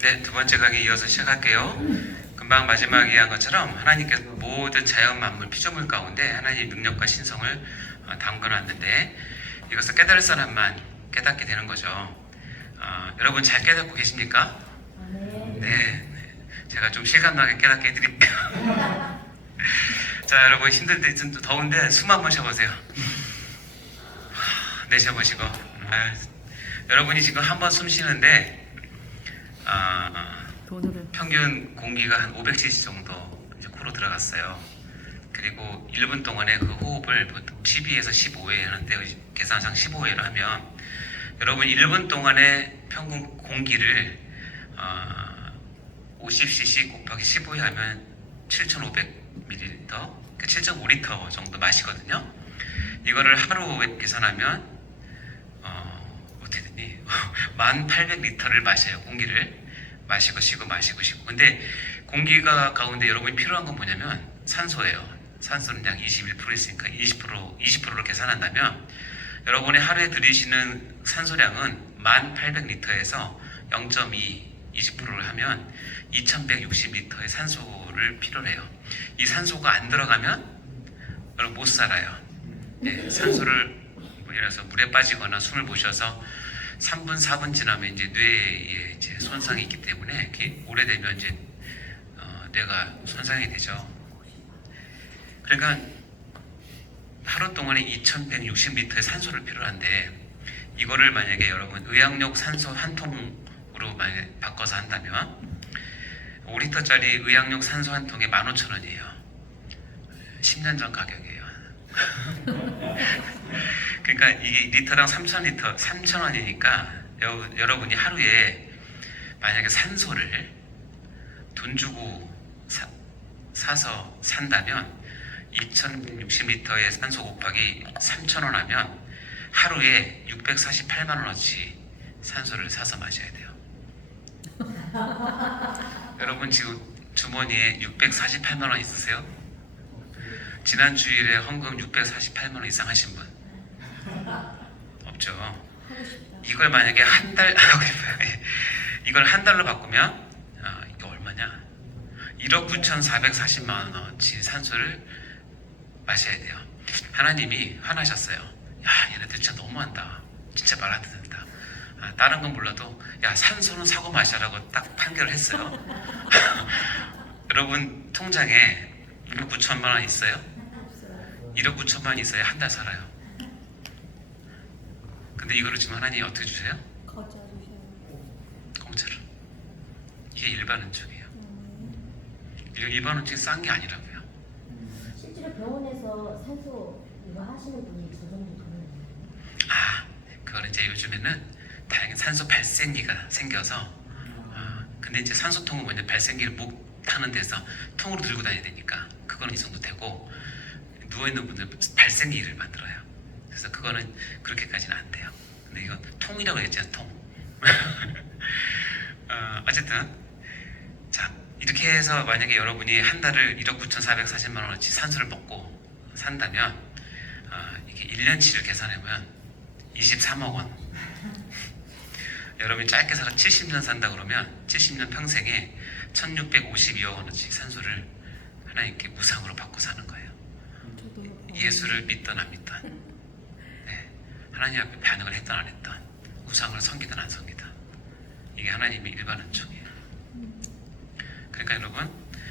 네, 두 번째 강의 이어서 시작할게요. 금방 마지막에 한 것처럼 하나님께서 모든 자연 만물 피조물 가운데 하나님의 능력과 신성을 담궈놨는데 이것을 깨달을 사람만 깨닫게 되는 거죠. 여러분 잘 깨닫고 계십니까? 네, 제가 좀 실감나게 깨닫게 해드릴게요. 자, 여러분 힘든데 좀 더운데 숨 한번 쉬어보세요. 내쉬어보시고 여러분이 지금 한 번 숨 쉬는데 평균 공기가 한 500cc 정도 이제 코로 들어갔어요. 그리고 1분 동안에 그 호흡을 보통 12에서 15회 하는데 계산상 15회를 하면 여러분 1분 동안에 평균 공기를 50cc 곱하기 15회 하면 7,500ml, 7.5리터 정도 마시거든요. 이거를 하루 계산하면 어떻게 되니? 1,800리터를 마셔요. 공기를 마시고 쉬고 마시고 쉬고. 근데 공기가 가운데 여러분이 필요한 건 뭐냐면 산소예요. 산소는 약 21% 있으니까 20%로 계산한다면 여러분이 하루에 들이쉬는 산소량은 1,800리터에서 0.2 20%를 하면 2,160리터의 산소를 필요로 해요. 이 산소가 안 들어가면 여러분 못 살아요. 네, 산소를 예를 들어서 물에 빠지거나 숨을 못 쉬어서 3분, 4분 지나면 이제 뇌에 이제 손상이 있기 때문에 이렇게 오래되면 이제 뇌가 손상이 되죠. 그러니까 하루 동안에 2,160리터의 산소를 필요한데 이거를 만약에 여러분 의학용 산소 한 통으로 만약에 바꿔서 한다면 5리터짜리 의학용 산소 한 통에 15,000원이에요. 10년 전 가격이에요. 그러니까 이게 리터당 3,000리터, 3,000원이니까 여러분이 하루에 만약에 산소를 돈 주고 사서 산다면 2,160리터의 산소 곱하기 3,000원 하면 하루에 648만 원어치 산소를 사서 마셔야 돼요. 여러분 지금 주머니에 648만 원 있으세요? 지난 주일에 헌금 648만 원 이상 하신 분? 없죠. 이걸 만약에 한 달, 이걸 한 달로 바꾸면 이게 얼마냐? 1억 9,440만 원어치 산소를 마셔야 돼요. 하나님이 화나셨어요. 야, 얘네들 진짜 너무한다. 진짜 말 안 듣는다. 다른 건 몰라도 야, 산소는 사고 마셔라고 딱 판결을 했어요. 여러분 통장에 1억 9천만 원 있어요? 1억 9천만 원 있어야 한 달 살아요. 근데 이거를 지금 하나님이 어떻게 주세요? 공짜로. 이게 일반 은총이에요. 일반 은총이 싼 게 아니라고요. 실제로 병원에서 산소 이거 하시는 분이 저 정도 되는 그거는 이제 요즘에는 다양한 산소 발생기가 생겨서 근데 이제 산소통은 뭐냐 발생기를 목 타는 데서 통으로 들고 다녀야 되니까 그거는 이 정도 되고 누워있는 분들 발생기를 만들어요. 그래서 그거는 그렇게까지는 안 돼요. 근데 이건 통이라고 했잖아요. 통. 어쨌든 자 이렇게 해서 만약에 여러분이 한 달을 1억 9,440만 원어치 산소를 먹고 산다면 이게 1년치를 계산해보면 23억 원. 여러분이 짧게 살아 70년 산다 그러면 70년 평생에 1,652억 원어치 산소를 하나님께 무상으로 받고 사는 거예요. 예수를 믿던 안 믿던, 네. 하나님 앞에 반응을 했던 안 했던, 우상을 섬기든 안 섬기든 이게 하나님의 일반 은총이에요. 그러니까 여러분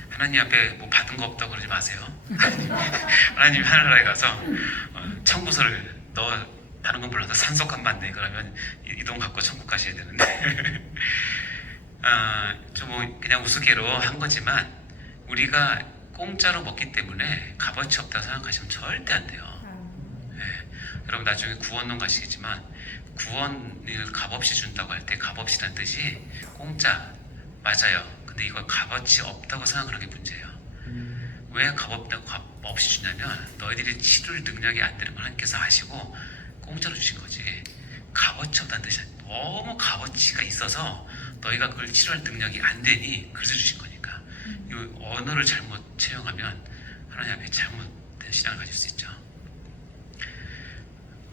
하나님 앞에 뭐 받은 거 없다고 그러지 마세요. 하나님이 하늘나라에 가서 청구서를 너 다른 건 몰라도 산소값만 내 그러면 이 돈 갖고 천국 가셔야 되는데 좀 뭐 그냥 우스개로 한 거지만 우리가 공짜로 먹기 때문에 값어치 없다고 생각하시면 절대 안 돼요. 네. 여러분 나중에 구원론 가시겠지만 구원을 값없이 준다고 할 때 값없이라는 뜻이 공짜 맞아요. 근데 이거 값어치 없다고 생각하는 게 문제예요. 왜 값없이 주냐면 너희들이 치료를 능력이 안 되는 걸 하나님께서 아시고 공짜로 주신 거지. 값어치 없다는 뜻이 아니야. 너무 값어치가 있어서 너희가 그걸 치료할 능력이 안 되니 그래서 주신 거니까. 이 언어를 잘못 채용하면 하나님 앞에 잘못된 신앙을 가질 수 있죠.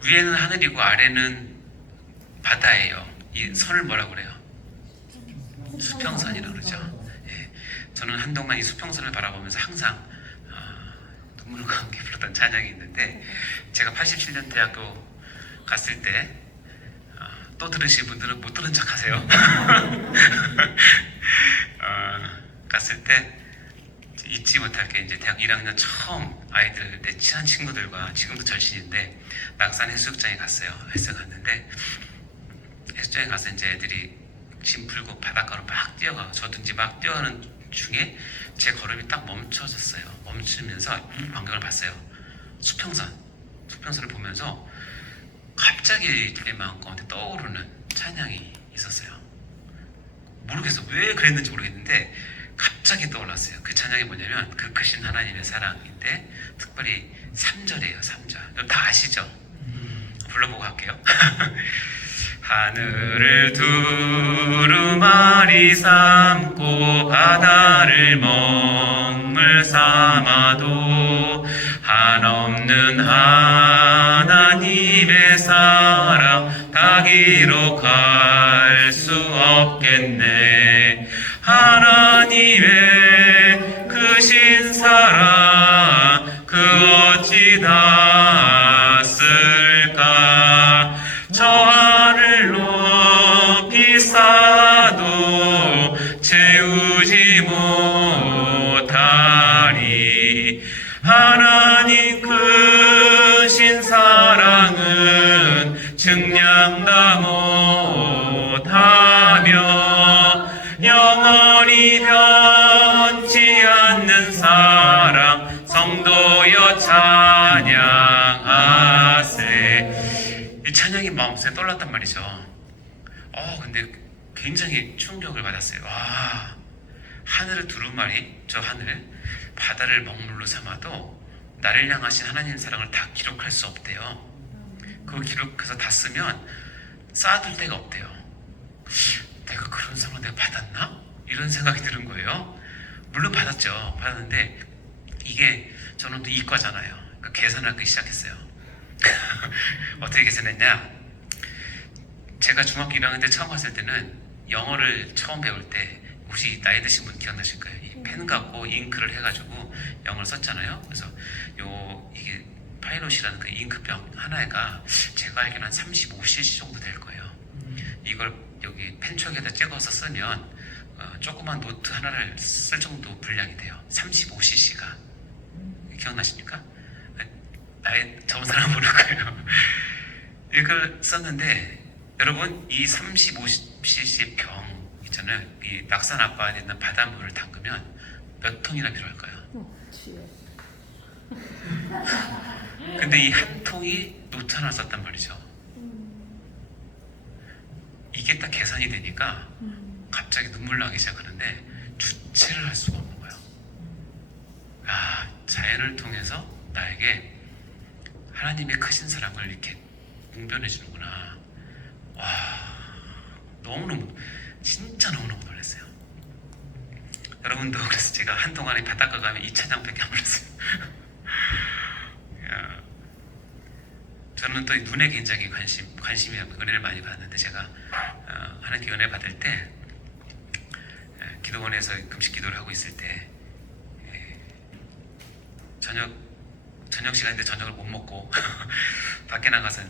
위에는 하늘이고 아래는 바다예요. 이 선을 뭐라고 그래요? 수평선이라고 그러죠. 예, 저는 한동안 이 수평선을 바라보면서 항상 눈물과 함께 불렀던 찬양이 있는데, 제가 87년 대학교 갔을 때 또 들으신 분들은 못 들은 척 하세요. 갔을 때 잊지 못할 게, 이제 대학 1학년 처음 아이들, 내 친한 친구들과 지금도 절친인데 낙산 해수욕장에 갔어요. 해수욕 갔는데 해수욕장에 가서 이제 애들이 짐 풀고 바닷가로 막 뛰어가고, 저도 이제 막 뛰어가는 중에 제 걸음이 딱 멈춰졌어요. 멈추면서 광경을 봤어요. 수평선을 보면서 갑자기 내 마음 가운데 떠오르는 찬양이 있었어요. 모르겠어, 왜 그랬는지 모르겠는데 갑자기 떠올랐어요. 그 찬양이 뭐냐면 그 크신 하나님의 사랑인데, 특별히 3절이에요. 3절 다 아시죠? 불러보고 갈게요. 하늘을 두루마리 삼고 바다를 먹물 삼아도 한없는 하나님의 사랑 다 기록할 수 없겠네. 하나님의 크신 사랑 그 어찌 닿았을까. 저 하늘 높이 쌓아도 채우지 못하리. 하나님 크신 사랑은 측량 다 못하며 영원히 변치 않는 사랑 성도여 찬양하세. 이 찬양이 마음속에 떠올랐단 말이죠. 근데 굉장히 충격을 받았어요. 와, 하늘을 두루마리, 저 하늘, 바다를 먹물로 삼아도 나를 향하신 하나님 사랑을 다 기록할 수 없대요. 그거 기록해서 다 쓰면 쌓아둘 데가 없대요. 내가 그런 사랑을 내가 받았나? 이런 생각이 드는 거예요. 물론 받았죠. 받았는데 이게, 저는 또 이과잖아요. 그러니까 계산하기 시작했어요. 어떻게 계산했냐? 제가 중학교 1학년 때 처음 갔을 때는 영어를 처음 배울 때, 혹시 나이 드신 분 기억나실 거예요. 이 펜 갖고 잉크를 해가지고 영어를 썼잖아요. 그래서 이게 파이롯이라는 그 잉크병 하나가 제가 알기로는 한 35cc 정도 될 거예요. 이걸 여기 펜촉에다 찍어서 쓰면 조그만 노트 하나를 쓸 정도 분량이 돼요. 35cc가. 기억나십니까? 나이 적은 사람은 모를 거예요. 이걸 썼는데, 여러분, 이 35cc 병 있잖아요. 이 낙산 앞바다에 있는 바닷물을 담그면 몇 통이나 필요할까요? 근데 이 한 통이 노트 하나 썼단 말이죠. 이게 딱 계산이 되니까 갑자기 눈물 나기 시작하는데 주체를 할 수가 없는 거예요. 자연을 통해서 나에게 하나님의 크신 사랑을 이렇게 웅변해 주는구나. 와, 너무너무, 진짜 너무너무 놀랐어요. 여러분도 그래서 제가 한동안에 바닷가 가면 이 찬양밖에 안 불렀어요. 저는 또 눈에 굉장히 관심이 은혜를 많이 받았는데, 제가 하나님께 은혜 받을 때 기도원에서 금식 기도를 하고 있을 때 저녁 시간인데 저녁을 못 먹고 밖에 나가서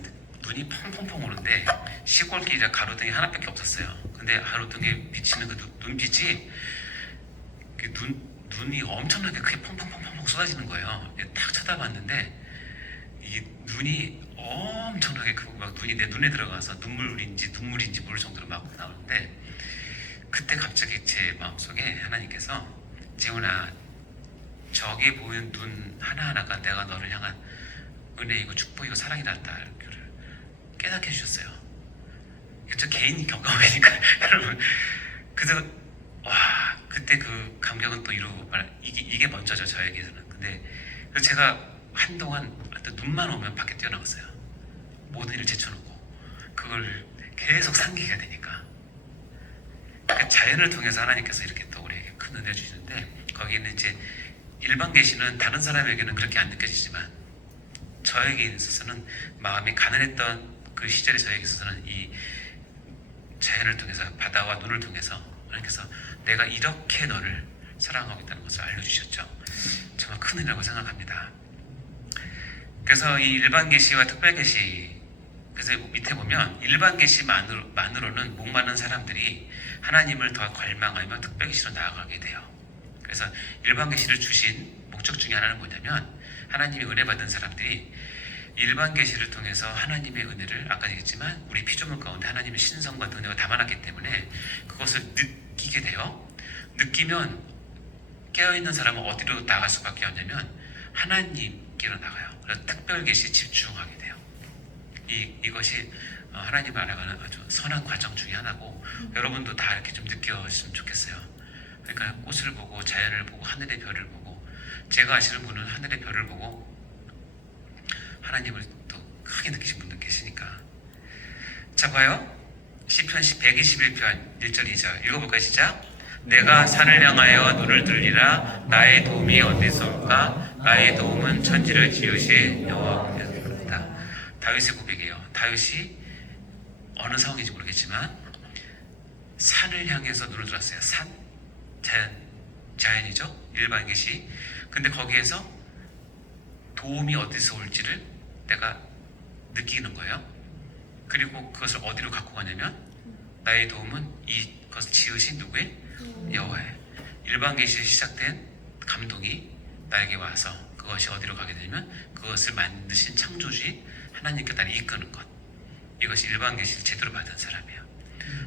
눈이 펑펑펑 오는데, 시골길에 가로등이 하나밖에 없었어요. 근데 가로등에 비치는 그 눈빛이, 눈이 엄청나게 크게 펑펑펑펑 쏟아지는 거예요. 딱 쳐다봤는데 이 눈이 엄청나게 크고, 막 눈이 내 눈에 들어가서 눈물인지 모를 정도로 막 나오는데, 그때 갑자기 제 마음속에 하나님께서, 재훈아, 저기 보이는 눈 하나하나가 내가 너를 향한 은혜이고 축복이고 사랑이란다 깨닫게 해주셨어요. 저 개인 경험이니까 여러분. 그래서 와, 그때 그 감격은 또 이게 먼저죠, 저에게서는. 근데 그래서 제가 한동안 눈만 오면 밖에 뛰어나갔어요. 모든 일을 제쳐놓고 그걸 계속 상기해야 되니까. 그러니까 자연을 통해서 하나님께서 이렇게 또 우리에게 큰 은혜 주시는데, 거기는 이제 일반 계시는 다른 사람에게는 그렇게 안 느껴지지만, 저에게 있어서는, 마음이 가난했던 그 시절에 저에게 있어서는 이 자연을 통해서 바다와 눈을 통해서 하나님께서 내가 이렇게 너를 사랑하고 있다는 것을 알려주셨죠. 정말 큰 은혜라고 생각합니다. 그래서 이 일반 계시와 특별 계시, 그래서 밑에 보면 일반 계시만으로는 목마른 사람들이 하나님을 더 갈망하며 특별 계시로 나아가게 돼요. 그래서 일반 계시를 주신 목적 중에 하나는 뭐냐면 하나님의 은혜 받은 사람들이 일반 계시를 통해서 하나님의 은혜를 아까 얘기했지만 우리 피조물 가운데 하나님의 신성과 은혜가 담아놨기 때문에 그것을 느끼게 돼요. 느끼면 깨어있는 사람은 어디로 나갈 수밖에 없냐면 하나님께로 나가요. 그래서 특별 계시에 집중하게 돼요. 이것이 하나님을 알아가는 아주 선한 과정 중에 하나고 여러분도 다 이렇게 좀 느껴졌으면 좋겠어요. 그러니까 꽃을 보고 자연을 보고 하늘의 별을 보고 제가 아시는 분은 하늘의 별을 보고 하나님을 또 크게 느끼신 분들 계시니까. 자, 봐요. 시편 121편 1절 2절 읽어볼까요? 시작. 내가 산을 향하여 눈을 들리라. 나의 도움이 어디서 올까? 나의 도움은 천지를 지으신 여호와께로다. 다윗의 고백이에요. 다윗이 어느 상황인지 모르겠지만 산을 향해서 눈을 들었어요. 산, 자연이죠. 일반 계시. 근데 거기에서 도움이 어디서 올지를 내가 느끼는 거예요. 그리고 그것을 어디로 갖고 가냐면 나의 도움은 이것을 지으신 누구의? 여호와의. 일반 계시에 시작된 감동이 나에게 와서 그것이 어디로 가게 되냐면 그것을 만드신 창조주인 하나님께 나를 이끄는 것. 이것이 일반 계시를 제대로 받은 사람이에요.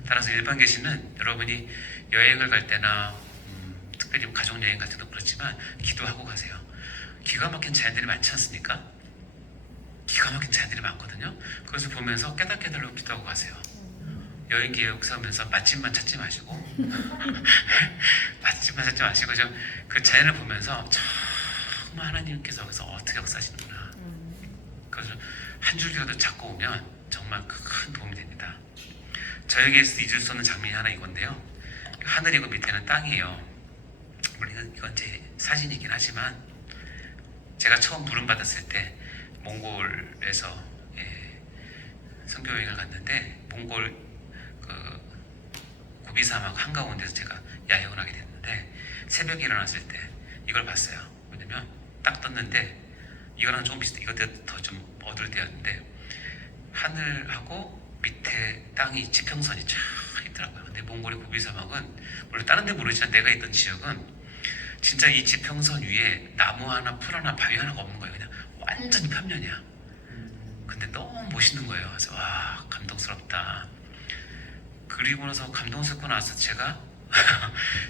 따라서 일반 계시는 여러분이 여행을 갈 때나 특별히 가족여행 갈 때도 그렇지만 기도하고 가세요. 기가 막힌 자연들이 많지 않습니까? 기가 막힌 자연들이 많거든요. 그것을 보면서 깨닫게 해달라고 기도하고 가세요. 여행 계획하면서 맛집만 찾지 마시고 맛집만 찾지 마시고 좀 그 자연을 보면서 정말 하나님께서 여기서 어떻게 역사하시는구나. 그래서 한 줄기라도 잡고 오면 정말 큰 도움이 됩니다. 저에게서 잊을 수 없는 장면이 하나 이건데요. 하늘이고 밑에는 땅이에요. 물론 이건 제 사진이긴 하지만 제가 처음 부름 받았을 때 몽골에서 선교 여행을 갔는데 몽골 그 고비 사막 한가운데서 제가 야영을 하게 됐는데 새벽에 일어났을 때 이걸 봤어요. 왜냐면 딱 떴는데 이거랑 좀 비슷해. 이거 더 좀 어두울 때였는데 하늘하고 밑에 땅이 지평선이 쫙 있더라고요. 근데 몽골의 고비 사막은 물론 다른 데 모르지만 내가 있던 지역은 진짜 이 지평선 위에 나무 하나, 풀 하나, 바위 하나가 없는 거예요. 그냥 완전히 평면이야. 근데 너무 멋있는 거예요. 그래서 와, 감동스럽다. 그리고 나서 감동스럽고 나서 제가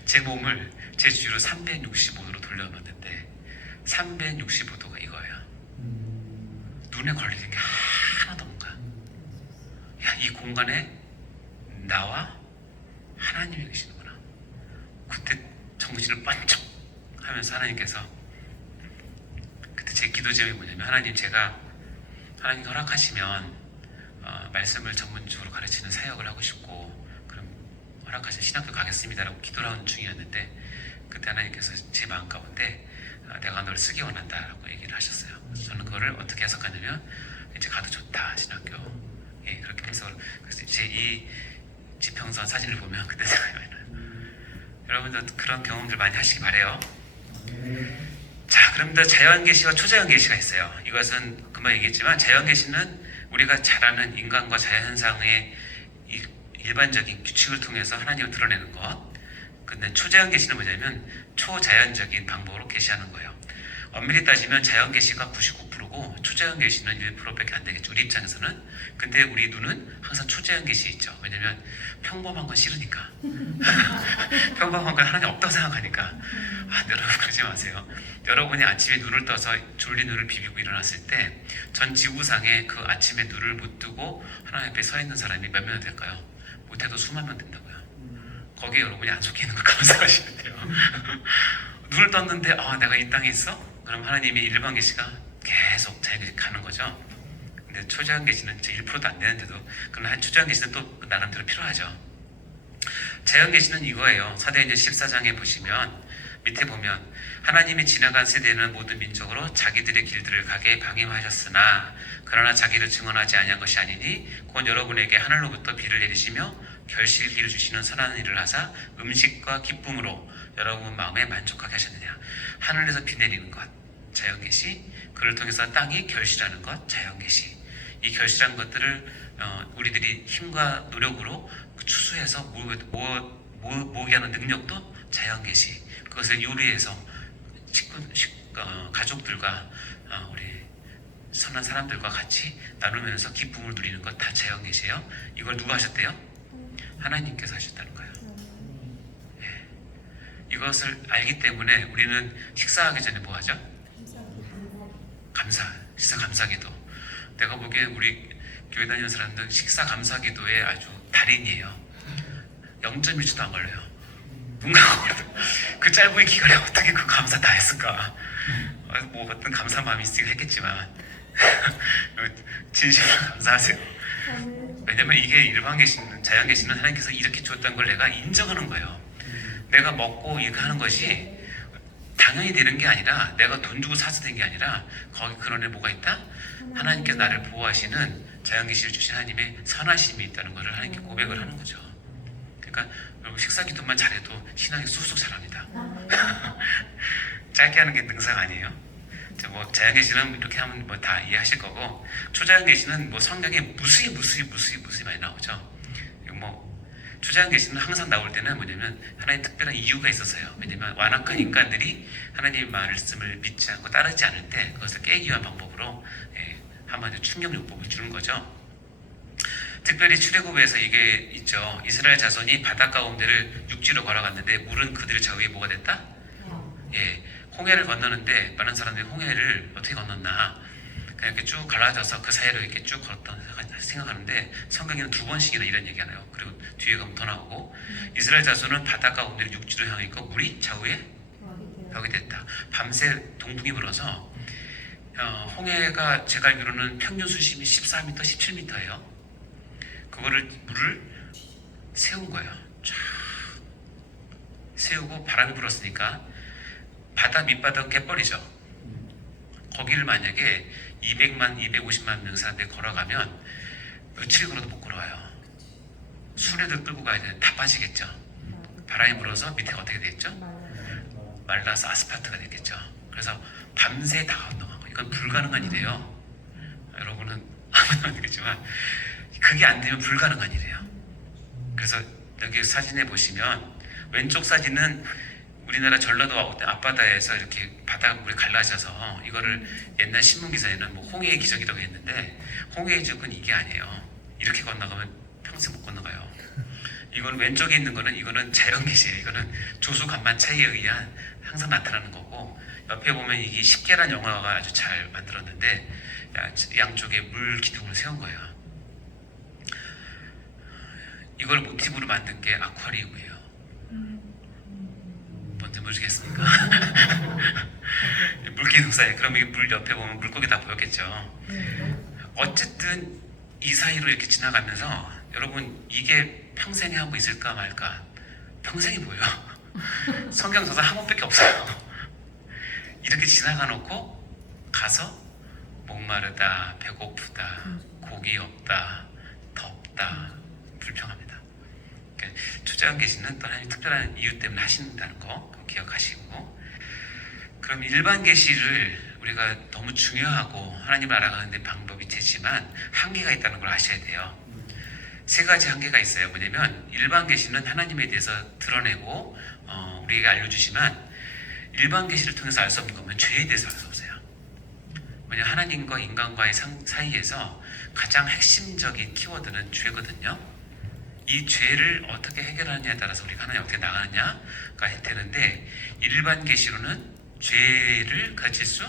제 몸을 제 주위로 365도로 돌려놨는데 365도가 이거예요. 눈에 걸리는 게 하나도 없는 거야. 야, 이 공간에 나와 하나님이 계시는구나. 그때 정신을 번쩍 하면서 하나님께서 그때 제 기도 제목이 뭐냐면 하나님 허락하시면 말씀을 전문적으로 가르치는 사역을 하고 싶고 그럼 허락하시면 신학교 가겠습니다라고 기도를 하는 중이었는데 그때 하나님께서 제 마음 가운데 내가 널 쓰기 원한다라고 얘기를 하셨어요. 저는 그거를 어떻게 해석하냐면 이제 가도 좋다 신학교. 예, 그렇게 해서 그래서 제 이 지평선 사진을 보면 그때 생각이 많이 나요. 여러분도 그런 경험들 많이 하시기 바래요. 자, 그럼 자연계시와 초자연계시가 있어요. 이것은 금방 얘기했지만 자연계시는 우리가 잘 아는 인간과 자연현상의 일반적인 규칙을 통해서 하나님을 드러내는 것. 근데 초자연계시는 뭐냐면 초자연적인 방법으로 계시하는 거예요. 엄밀히 따지면 자연계시가 99%고 초자연계시는 1%밖에 안 되겠죠. 우리 입장에서는. 근데 우리 눈은 항상 초자연계시 있죠. 왜냐면 평범한 건 싫으니까. 평범한 건 하나님 없다고 생각하니까. 여러분 그러지 마세요. 여러분이 아침에 눈을 떠서 졸린 눈을 비비고 일어났을 때 전 지구상에 그 아침에 눈을 못 뜨고 하나님 앞에 서 있는 사람이 몇 명 될까요? 못해도 수만 명 된다고요. 거기에 여러분이 안 속해 있는 걸 감사하시면 돼요. 눈을 떴는데 내가 이 땅에 있어? 그럼 하나님의 일반 계시가 계속 자기가 가는 거죠. 근데 초자연 계시는 1%도 안 되는데도 그럼 초자연 계시는 또 나름대로 필요하죠. 자연 계시는 이거예요. 사도행전 14장에 보시면 밑에 보면 하나님이 지나간 세대는 모든 민족으로 자기들의 길들을 가게 방임하셨으나 그러나 자기를 증언하지 아니한 것이 아니니 곧 여러분에게 하늘로부터 비를 내리시며 결실기를 주시는 선한 일을 하사 음식과 기쁨으로 여러분 마음에 만족하게 하셨느냐. 하늘에서 비 내리는 것 자연계시, 그를 통해서 땅이 결실하는 것 자연계시. 이 결실한 것들을 우리들이 힘과 노력으로 추수해서 모으게 하는 능력도 자연계시. 그것을 요리해서 가족들과 우리 선한 사람들과 같이 나누면서 기쁨을 누리는 것 다 자연계시예요. 이걸 누가 하셨대요? 하나님께서 하셨다는 거예요. 예. 이것을 알기 때문에 우리는 식사하기 전에 뭐 하죠? 식사 감사기도. 내가 보기에 우리 교회 다니는 사람들은 식사 감사기도에 아주 달인이에요. 0.1초도 안 걸려요. 눈 감고 그 짧은 기간에 어떻게 그 감사 다 했을까? 뭐 어떤 감사 마음이 있으니까 했겠지만 진심으로 감사하세요. 왜냐면 이게 일반 계시는 자연 계시는 하나님께서 이렇게 주었다는 걸 내가 인정하는 거예요. 내가 먹고 이렇게 하는 것이 당연히 되는 게 아니라 내가 돈 주고 사서 된 게 아니라 거기 그런데 뭐가 있다? 하나님께서 나를 보호하시는 자연 계시를 주신 하나님의 선하심이 있다는 것을 하나님께 고백을 하는 거죠. 그러니까 여러분 식사 기도만 잘해도 신앙이 쑥쑥 자랍니다. 짧게 하는 게 능사가 아니에요. 뭐 자연 계시는 이렇게 하면 뭐 다 이해하실 거고, 초자연 계시는 뭐 성경에 무수히 많이 나오죠. 뭐 초자연 계시는 항상 나올 때는 뭐냐면 하나님 특별한 이유가 있어서요. 왜냐면 완악한 인간들이 하나님의 말씀을 믿지 않고 따르지 않을 때 그것을 깨기 위한 방법으로 한마디로 충격요법을 주는 거죠. 특별히 출애굽에서 이게 있죠. 이스라엘 자손이 바다 가운데를 육지로 걸어갔는데 물은 그들 좌우에 뭐가 됐다? 예, 홍해를 건너는데 많은 사람들이 홍해를 어떻게 건넜나 그냥 이렇게 쭉 갈라져서 그 사이로 이렇게 쭉 걸었다고 생각하는데 성경에는 2번씩이나 이런 얘기 하나요. 그리고 뒤에 가면 더 나오고 이스라엘 자손은 바다 가운데를 육지로 향해 있고 물이 좌우에 벽이 됐다. 밤새 동풍이 불어서 홍해가 제가 알기로는 평균 수심이 14m, 17m예요. 그거를 물을 세운 거예요. 쫙 세우고 바람이 불었으니까 바다 밑바닥 깨버리죠. 거기를 만약에 200만, 250만 명 사람들이 걸어가면 며칠 걸어도 못 걸어와요. 수레들 끌고 가야 되는데 다 빠지겠죠. 바람이 불어서 밑에가 어떻게 되겠죠? 말라서 아스팔트가 되겠죠. 그래서 밤새 다 건너간 거예요. 이건 불가능한 일이에요. 여러분은 아무도 모르겠지만 그게 안 되면 불가능한 일이에요. 그래서 여기 사진에 보시면 왼쪽 사진은 우리나라 전라도 앞바다에서 이렇게 바다가 물이 갈라져서 이거를 옛날 신문기사에는 뭐 홍해의 기적이라고 했는데 홍해의 기적은 이게 아니에요. 이렇게 건너가면 평생 못 건너가요. 이건 왼쪽에 있는 거는 이거는 자연계시예요. 이거는 조수 간만 차이에 의한 항상 나타나는 거고, 옆에 보면 이게 10개란 영화가 아주 잘 만들었는데 양쪽에 물 기둥을 세운 거예요. 이걸 모티브로 만든 게 아쿠아리움이에요. 뭔지 모르시겠습니까? 물기둥 사이, 그럼 이 물 옆에 보면 물고기 다 보였겠죠. 어쨌든 이 사이로 이렇게 지나가면서 여러분 이게 평생에 한 번 있을까 말까, 평생이 뭐예요? 성경 저서 한 번밖에 없어요. 이렇게 지나가 놓고 가서 목마르다, 배고프다, 고기 없다, 덥다, 불평합니다. 초자연 계시는 또 하나님 특별한 이유 때문에 하신다는 거 기억하시고, 그럼 일반 계시를 우리가 너무 중요하고 하나님을 알아가는 데 방법이 되지만 한계가 있다는 걸 아셔야 돼요. 3가지 한계가 있어요. 뭐냐면 일반 계시는 하나님에 대해서 드러내고 우리에게 알려주지만 일반 계시를 통해서 알 수 없는 거면 죄에 대해서 알 수 없어요. 왜냐하면 하나님과 인간과의 사이에서 가장 핵심적인 키워드는 죄거든요. 이 죄를 어떻게 해결하느냐에 따라서 우리가 하나님 어떻게 나가느냐가 되는데, 일반 계시로는 죄를 가질 수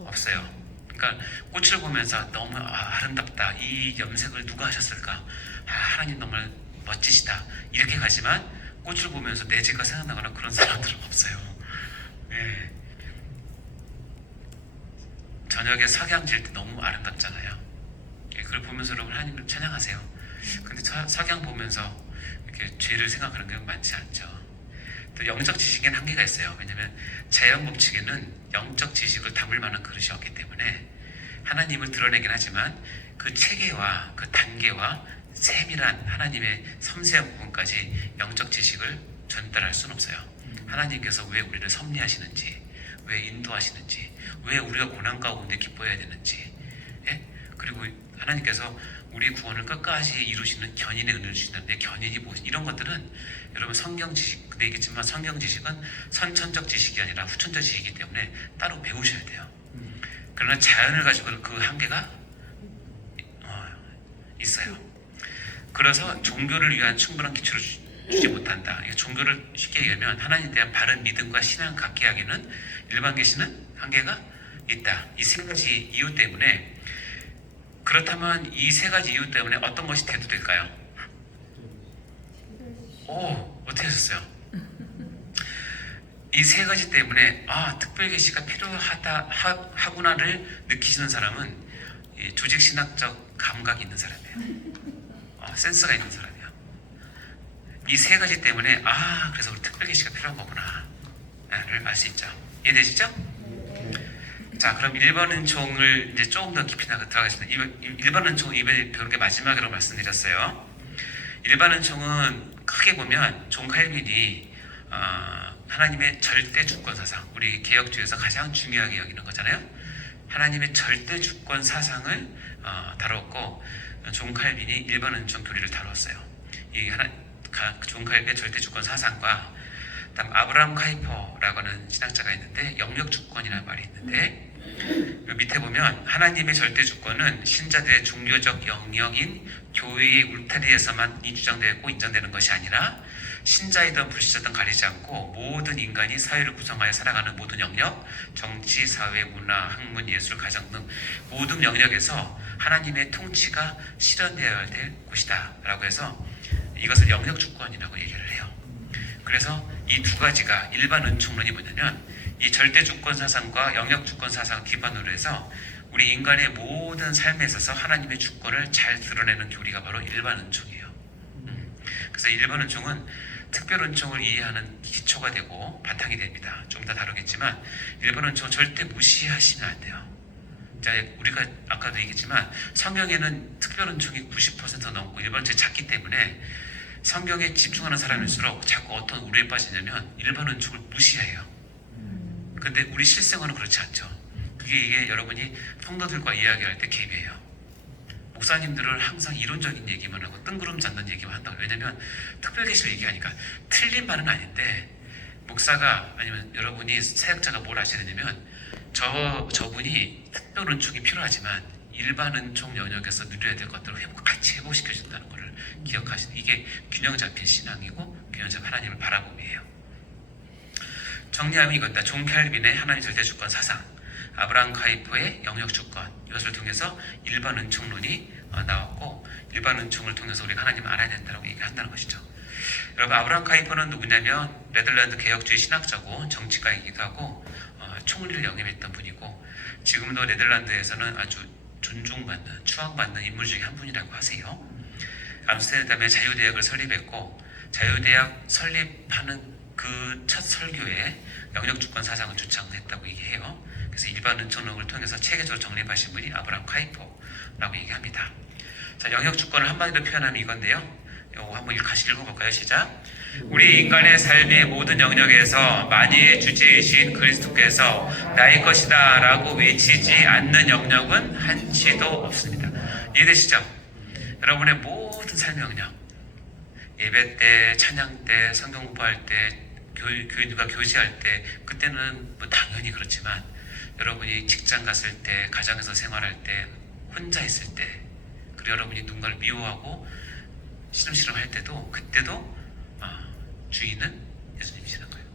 없어요. 그러니까 꽃을 보면서 너무 아름답다, 이 염색을 누가 하셨을까, 하나님 너무 멋지시다, 이렇게 가지만 꽃을 보면서 내 죄가 생각나거나 그런 사람들은 없어요. 네. 저녁에 석양 질 때 너무 아름답잖아요. 그걸 보면서 여러분 하나님을 찬양하세요. 근데 석양 보면서 이렇게 죄를 생각하는 게 많지 않죠. 또 영적 지식에는 한계가 있어요. 왜냐하면 자연 법칙에는 영적 지식을 담을 만한 그릇이 없기 때문에 하나님을 드러내긴 하지만 그 체계와 그 단계와 세밀한 하나님의 섬세한 부분까지 영적 지식을 전달할 수는 없어요. 하나님께서 왜 우리를 섭리하시는지, 왜 인도하시는지, 왜 우리가 고난 가운데 기뻐해야 되는지, 예? 그리고 하나님께서 우리 구원을 끝까지 이루시는 견인의 은혜를 주시는데 견인이 무엇이, 이런 것들은 여러분 성경 지식, 근데 얘기했지만 성경 지식은 선천적 지식이 아니라 후천적 지식이기 때문에 따로 배우셔야 돼요. 그러나 자연을 가지고 그 한계가 있어요. 그래서 종교를 위한 충분한 기초를 주지 못한다. 종교를 쉽게 얘기하면 하나님에 대한 바른 믿음과 신앙을 갖게 하기는 일반 계시는 한계가 있다. 이 세 가지 이유 때문에, 그렇다면 이 세 가지 이유 때문에 어떤 것이 대두될까요? 어떻게 하셨어요? 이 세 가지 때문에 특별 계시가 필요하구나를 느끼시는 사람은 조직 신학적 감각이 있는 사람이에요. 센스가 있는 사람이에요. 이 세 가지 때문에 그래서 우리 특별 계시가 필요한 거구나를 알 수 있죠. 이해되시죠? 자, 그럼 1번 은총을 이제 조금 더 깊이 들어가겠습니다. 1번 은총 이번에 배우는 게 마지막으로 말씀드렸어요. 1번 은총은 크게 보면 존 칼빈이 하나님의 절대 주권 사상, 우리 개혁주의에서 가장 중요하게 여기는 거잖아요. 하나님의 절대 주권 사상을 다뤘고, 존 칼빈이 1번 은총 교리를 다뤘어요. 존 칼빈의 절대 주권 사상과, 다음 아브라함 카이퍼라고 하는 신학자가 있는데 영역 주권이라는 말이 있는데, 밑에 보면 하나님의 절대 주권은 신자들의 종교적 영역인 교회의 울타리에서만 주장되고 인정되는 것이 아니라 신자이든 불신자든 가리지 않고 모든 인간이 사회를 구성하여 살아가는 모든 영역, 정치, 사회, 문화, 학문, 예술, 가정 등 모든 영역에서 하나님의 통치가 실현되어야 될 곳이다 라고 해서 이것을 영역 주권이라고 얘기를 해요. 그래서 이 두 가지가 일반 은총론이 뭐냐면, 이 절대 주권 사상과 영역 주권 사상 기반으로 해서 우리 인간의 모든 삶에 있어서 하나님의 주권을 잘 드러내는 교리가 바로 일반 은총이에요. 그래서 일반 은총은 특별 은총을 이해하는 기초가 되고 바탕이 됩니다. 좀 더 다루겠지만 일반 은총은 절대 무시하시면 안 돼요. 자, 우리가 아까도 얘기했지만 성경에는 특별 은총이 90% 넘고 일반 은총이 작기 때문에 성경에 집중하는 사람일수록 자꾸 어떤 우려에 빠지냐면 일반 은총을 무시해요. 근데 우리 실생활은 그렇지 않죠. 이게 여러분이 성도들과 이야기할 때 개입해요. 목사님들은 항상 이론적인 얘기만 하고 뜬구름 잡는 얘기만 한다고. 왜냐면 특별계시를 얘기하니까 틀린 말은 아닌데, 목사가 아니면 여러분이 사역자가 뭘 아셔야 되냐면, 저분이 특별 은총이 필요하지만 일반 은총 영역에서 누려야 될 것들을 같이 회복시켜준다는 것을 기억하시는, 이게 균형 잡힌 신앙이고 균형 잡힌 하나님을 바라봄이에요. 정리하면 이겁니다. 존 칼빈의 하나님 절대 주권 사상, 아브라함 카이퍼의 영역 주권, 이것을 통해서 일반 은총론이 나왔고, 일반 은총을 통해서 우리가 하나님을 알아야 된다고 얘기한다는 것이죠. 여러분, 아브라함 카이퍼는 누구냐면 네덜란드 개혁주의 신학자고 정치가이기도 하고 총리를 역임했던 분이고, 지금도 네덜란드에서는 아주 존중받는, 추앙받는 인물 중에 한 분이라고 하세요. 암스테르담에 자유대학을 설립했고, 자유대학 설립하는 그 첫 설교에 영역주권 사상을 주창했다고 얘기해요. 그래서 일반 은총론을 통해서 체계적으로 정립하신 분이 아브라함 카이퍼라고 얘기합니다. 자, 영역주권을 한마디로 표현하면 이건데요. 이거 한번 같이 읽어볼까요? 시작. 우리 인간의 삶의 모든 영역에서 만유의 주제이신 그리스도께서 나의 것이다 라고 외치지 않는 영역은 한치도 없습니다. 이해되시죠? 여러분의 모든 삶의 영역, 예배 때, 찬양 때, 성경 공부할 때, 교인들과 교제할 때, 그때는 뭐 당연히 그렇지만, 여러분이 직장 갔을 때, 가정에서 생활할 때, 혼자 있을 때, 그리고 여러분이 누군가를 미워하고 시름시름 할 때도, 그때도 주인은 예수님이시는 거예요.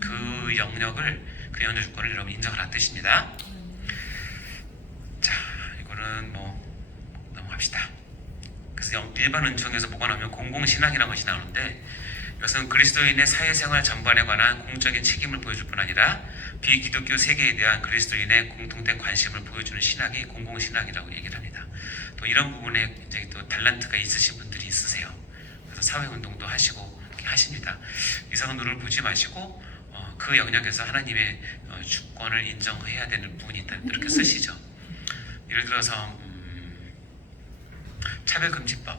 그 영역을, 그 영역 주권을 여러분 인정하라는 뜻입니다. 자, 이거는 뭐 넘어갑시다. 그래서 일반 은총에서 뭐가 나오면 공공신앙이라는 것이 나오는데, 이것은 그리스도인의 사회생활 전반에 관한 공적인 책임을 보여줄 뿐 아니라 비기독교 세계에 대한 그리스도인의 공통된 관심을 보여주는 신학이 공공신학이라고 얘기를 합니다. 또 이런 부분에 굉장히 또 달란트가 있으신 분들이 있으세요. 그래서 사회운동도 하시고 이렇게 하십니다. 이상한 눈을 보지 마시고 그 영역에서 하나님의 주권을 인정해야 되는 부분이 있다, 이렇게 쓰시죠. 예를 들어서 차별금지법,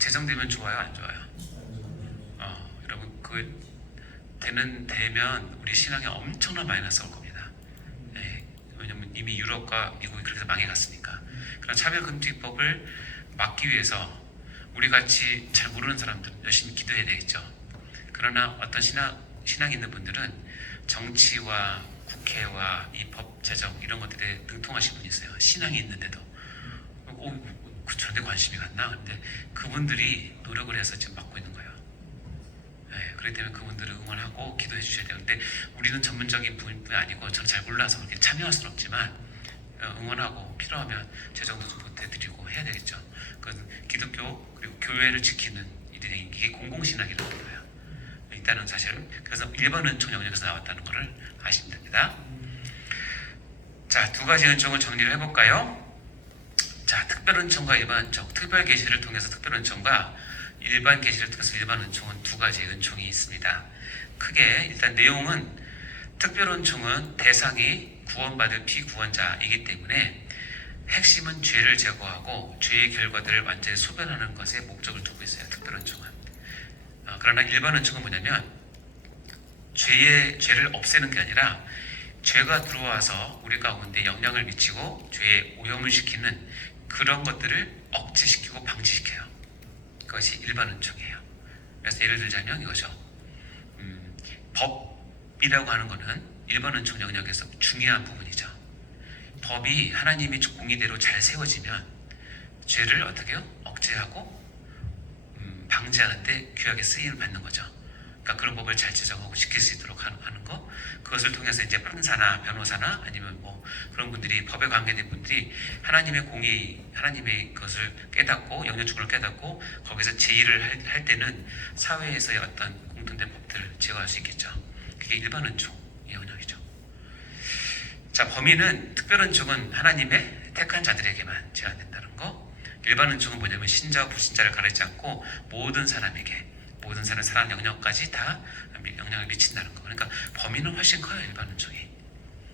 제정되면 좋아요, 안 좋아요? 여러분 되면 우리 신앙에 엄청난 마이너스 올 겁니다. 예, 왜냐면 이미 유럽과 미국이 그렇게 망해갔으니까. 그런 차별금지법을 막기 위해서 우리 같이 잘 모르는 사람들은 열심히 기도해야 되겠죠. 그러나 어떤 신앙 있는 분들은 정치와 국회와 이 법 제정 이런 것들에 능통하신 분이 있어요. 신앙이 있는데도 저런데 관심이 갔나? 근데 그분들이 노력을 해서 지금 막고 있는 거예요. 네, 그렇기 때문에 그분들을 응원하고 기도해 주셔야 돼요. 근데 우리는 전문적인 분이 아니고 저는 잘 몰라서 그렇게 참여할 수는 없지만 응원하고 필요하면 제정도 좀 보태드리고 해야 되겠죠. 그건 기독교 그리고 교회를 지키는 일이 이게 공공신학이라고 불러요. 일단은 사실 그래서 일반 은총 영역에서 나왔다는 것을 아시면 됩니다. 자, 두 가지 은총을 정리를 해볼까요? 자, 특별 은총과 일반 은총, 특별 계시를 통해서 특별 은총과 일반 계시를 통해서 일반 은총은 두 가지 은총이 있습니다. 크게 일단 내용은 특별 은총은 대상이 구원받을 피구원자이기 때문에 핵심은 죄를 제거하고 죄의 결과들을 완전히 소멸하는 것에 목적을 두고 있어요. 특별 은총은. 그러나 일반 은총은 뭐냐면 죄를 없애는 게 아니라 죄가 들어와서 우리 가운데 영향을 미치고 죄에 오염을 시키는 그런 것들을 억제시키고 방지시켜요. 그것이 일반 은총이에요. 그래서 예를 들자면 이거죠. 법이라고 하는 것은 일반 은총 영역에서 중요한 부분이죠. 법이 하나님이 공의대로 잘 세워지면 죄를 어떻게 해요? 억제하고 방지하는데 귀하게 쓰임을 받는 거죠. 그러니까 그런 법을 잘 제정하고 지킬 수 있도록 하는 거. 그것을 통해서 이제 판사나 변호사나 아니면 뭐 그런 분들이 법에 관계된 분들이 하나님의 공의, 하나님의 것을 깨닫고 영역주권을 깨닫고 거기서 제의를 할 때는 사회에서의 어떤 공통된 법들을 제어할 수 있겠죠. 그게 일반 은총의 영역이죠. 자, 범위는 특별 은총은 하나님의 택한 자들에게만 제한된다는 거. 일반 은총은 뭐냐면 신자와 불신자를 가리지 않고 모든 사람에게, 모든 사람 영역까지 다 영향을 미친다는 거. 그러니까 범위는 훨씬 커요, 일반 은총이.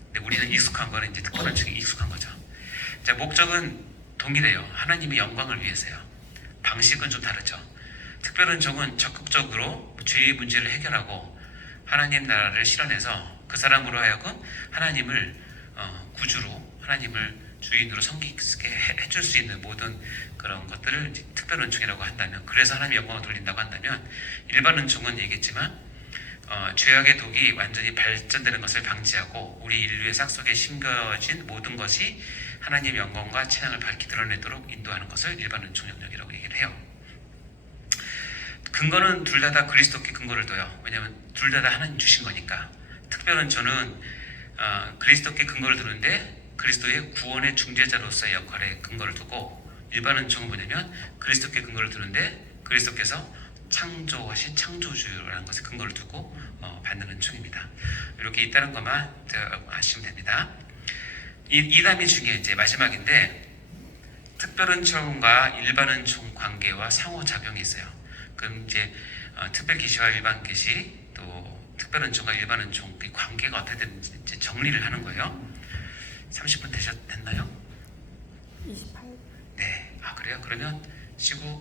근데 우리는 익숙한 거는 이제 특별 은총이 익숙한 거죠. 자, 목적은 동일해요. 하나님의 영광을 위해서요. 방식은 좀 다르죠. 특별 은총은 적극적으로 죄의 문제를 해결하고 하나님 나라를 실현해서 그 사람으로 하여금 하나님을 구주로, 하나님을 주인으로 섬기게 해줄 수 있는 모든 그런 것들을 특별 은총이라고 한다면, 그래서 하나님의 영광을 돌린다고 한다면, 일반 은총은 얘기했지만 죄악의 독이 완전히 발전되는 것을 방지하고 우리 인류의 싹 속에 심겨진 모든 것이 하나님의 영광과 찬양을 밝히 드러내도록 인도하는 것을 일반 은총 영역이라고 얘기를 해요. 근거는 둘 다 그리스도께 근거를 둬요. 왜냐하면 둘 다 하나님 주신 거니까. 특별 은총은 그리스도께 근거를 두는데 그리스도의 구원의 중재자로서의 역할에 근거를 두고, 일반 은총은 뭐냐면 그리스도께 근거를 두는데 그리스도께서 창조하신 창조주라는 것에 근거를 두고 받는 은총입니다. 이렇게 있다는 것만 아시면 됩니다. 이 다음이 중요해. 이제 마지막인데, 특별 은총과 일반 은총 관계와 상호작용이 있어요. 그럼 이제 특별 계시와 일반 계시, 또 특별 은총과 일반 은총 그 관계가 어떻게 되는지 이제 정리를 하는 거예요. 30분 됐나요? 28. 네. 그래요? 그러면 쉬고